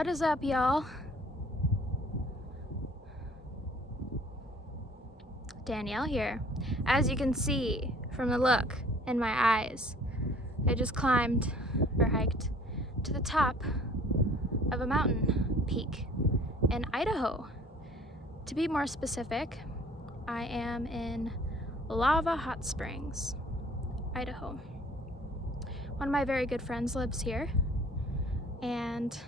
What is up, y'all? Danielle here. As you can see from the look in my eyes, I just climbed or hiked to the top of a mountain peak in Idaho. To be more specific, I am in Lava Hot Springs, Idaho. One of my very good friends lives here, and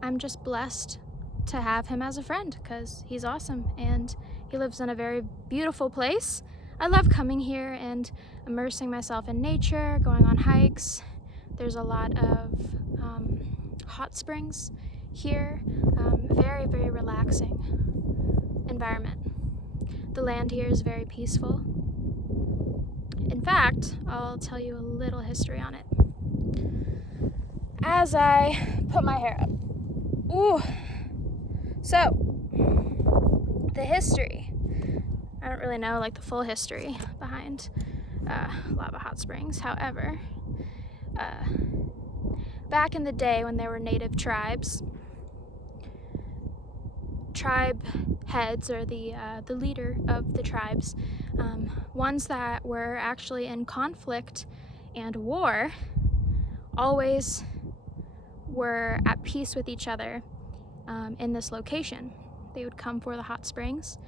I'm just blessed to have him as a friend because he's awesome and he lives in a very beautiful place. I love coming here and immersing myself in nature, going on hikes. There's a lot of hot springs here. Very, very relaxing environment. The land here is very peaceful. In fact, I'll tell you a little history on it. As I put my hair up. Ooh. So, the history. I don't really know like the full history behind Lava Hot Springs. However, back in the day when there were native tribes, tribe heads, or the leader of the tribes, ones that were actually in conflict and war, always were at peace with each other in this location. They would come for the hot springs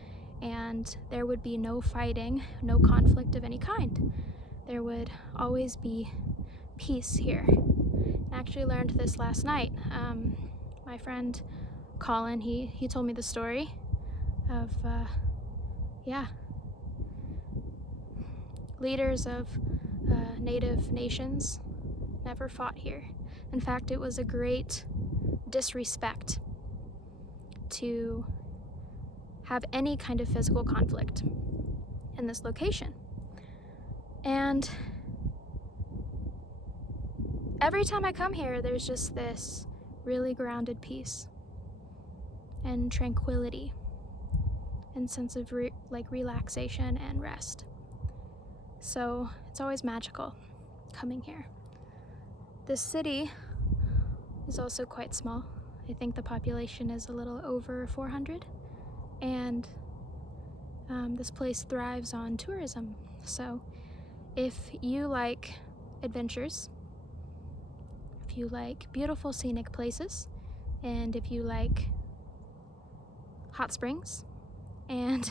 and there would be no fighting, no conflict of any kind. There would always be peace here. I actually learned this last night. My friend Colin, he told me the story of, leaders of native nations never fought here. In fact, it was a great disrespect to have any kind of physical conflict in this location. And every time I come here, there's just this really grounded peace and tranquility and sense of relaxation and rest. So it's always magical coming here. This city is also quite small. I think the population is a little over 400, and this place thrives on tourism. So if you like adventures, if you like beautiful scenic places, and if you like hot springs and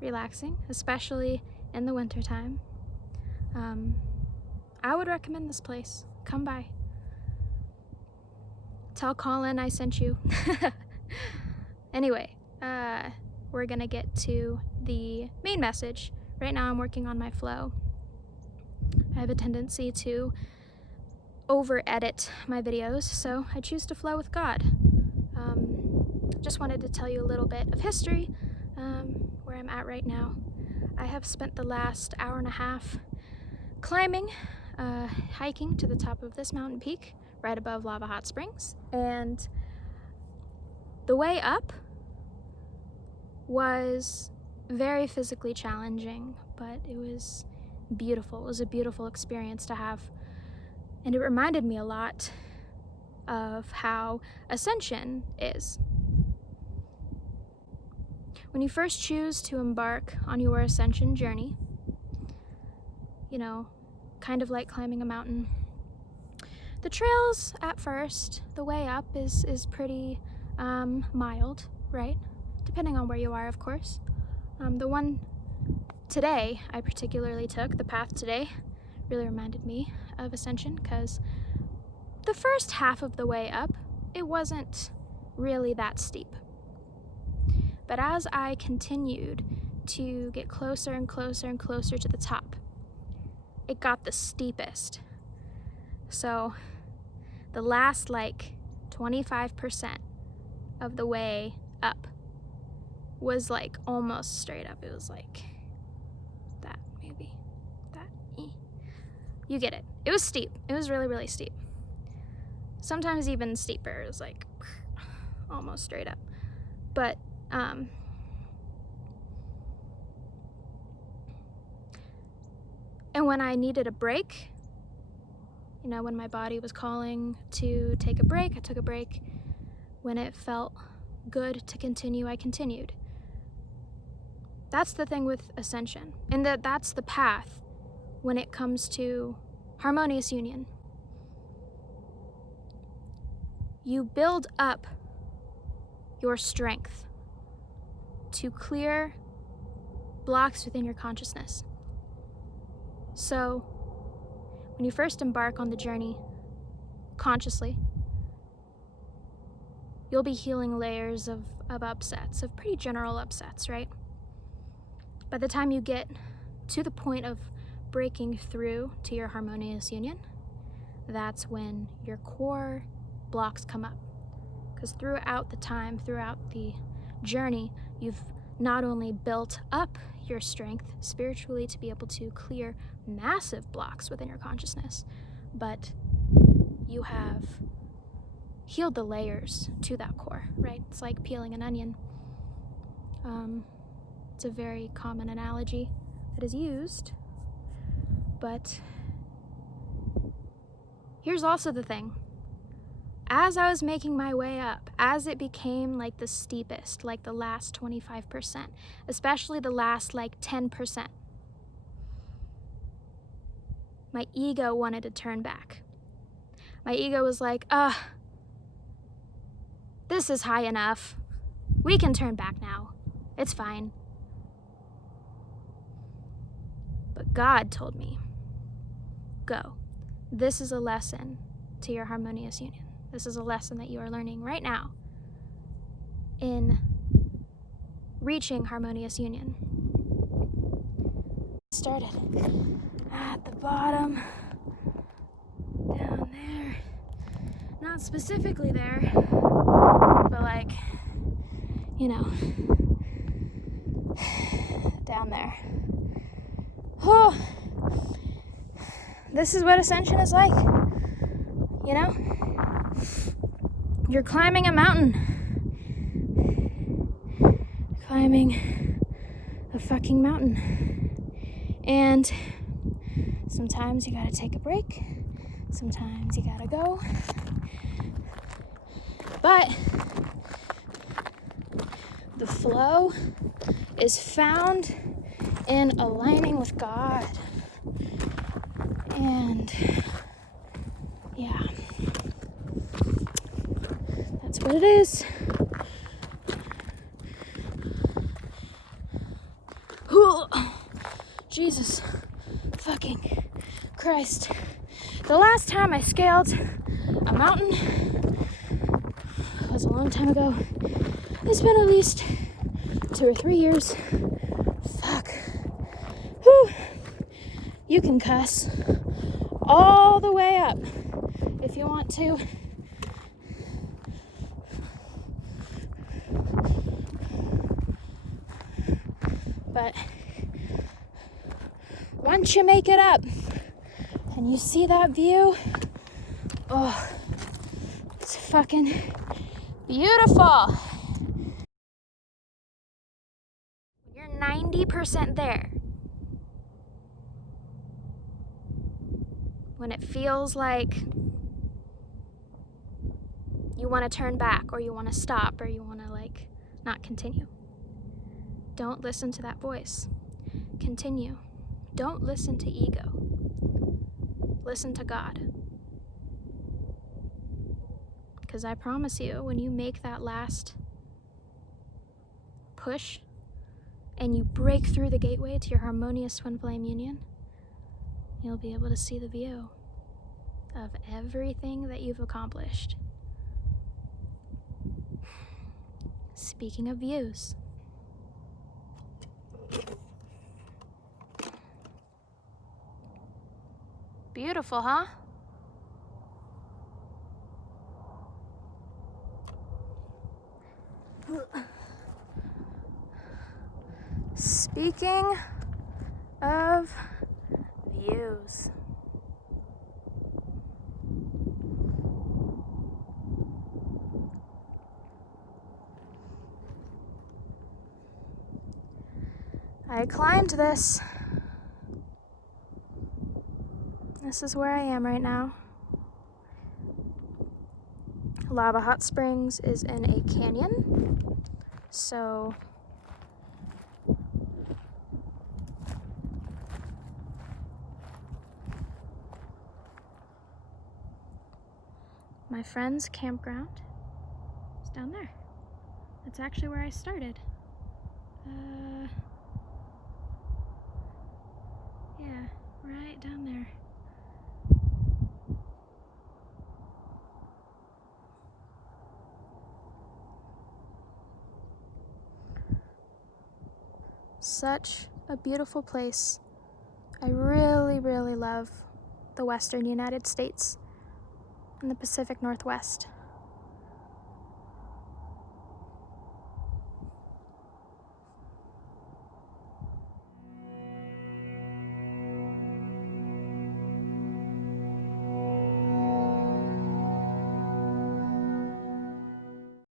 relaxing, especially in the wintertime, I would recommend this place. Come by. Tell Colin I sent you. Anyway, we're gonna get to the main message. Right now I'm working on my flow. I have a tendency to over-edit my videos, so I choose to flow with God. Just wanted to tell you a little bit of history, where I'm at right now. I have spent the last hour and a half climbing, hiking to the top of this mountain peak right above Lava Hot Springs, and the way up was very physically challenging, but it was beautiful. It was a beautiful experience to have, and it reminded me a lot of how Ascension is. When you first choose to embark on your Ascension journey, you know, kind of like climbing a mountain, the trails at first, the way up is pretty mild, right? Depending on where you are, of course. The one today I particularly took, the path today, really reminded me of Ascension, because the first half of the way up, it wasn't really that steep. But as I continued to get closer and closer and closer to the top, it got the steepest. So the last 25% of the way up was almost straight up. It was that, maybe that. You get it. It was steep. It was really, really steep. Sometimes even steeper. It was almost straight up. But and when I needed a break, You know, when my body was calling to take a break, I took a break. When it felt good to continue, I continued. That's the thing with Ascension, and that's the path when it comes to harmonious union. You build up your strength to clear blocks within your consciousness. So, when you first embark on the journey consciously, you'll be healing layers of upsets, of pretty general upsets, right? By the time you get to the point of breaking through to your harmonious union, that's when your core blocks come up. Because throughout the journey, you've not only built up your strength spiritually to be able to clear massive blocks within your consciousness, but you have healed the layers to that core, right? It's like peeling an onion. It's a very common analogy that is used, but here's also the thing. As I was making my way up, as it became like the steepest, like the last 25%, especially the last like 10%, my ego wanted to turn back. My ego was like, this is high enough. We can turn back now. It's fine. But God told me, go. This is a lesson to your harmonious union. This is a lesson that you are learning right now in reaching harmonious union. Started at the bottom, down there. Not specifically there, but like, you know, down there. Oh, this is what Ascension is like, you know? You're climbing a mountain. Climbing a fucking mountain. And sometimes you gotta take a break. Sometimes you gotta go. But the flow is found in aligning with God. And yeah, that's what it is. Jesus fucking Christ. The last time I scaled a mountain was a long time ago. It's been at least 2 or 3 years. Fuck. Whew. You can cuss all the way up if you want to. But once you make it up and you see that view, oh, it's fucking beautiful. You're 90% there. When it feels like you want to turn back or you want to stop or you want to like not continue, don't listen to that voice. Continue. Don't listen to ego. Listen to God. Because I promise you, when you make that last push and you break through the gateway to your harmonious twin flame union, you'll be able to see the view of everything that you've accomplished. Speaking of views, beautiful, huh? Speaking of views, I climbed this. This is where I am right now. lava hot springs is in a canyon. So my friend's campground is down there. That's actually where I started. Yeah, right down there. Such a beautiful place. I really, really love the western United States and the Pacific Northwest.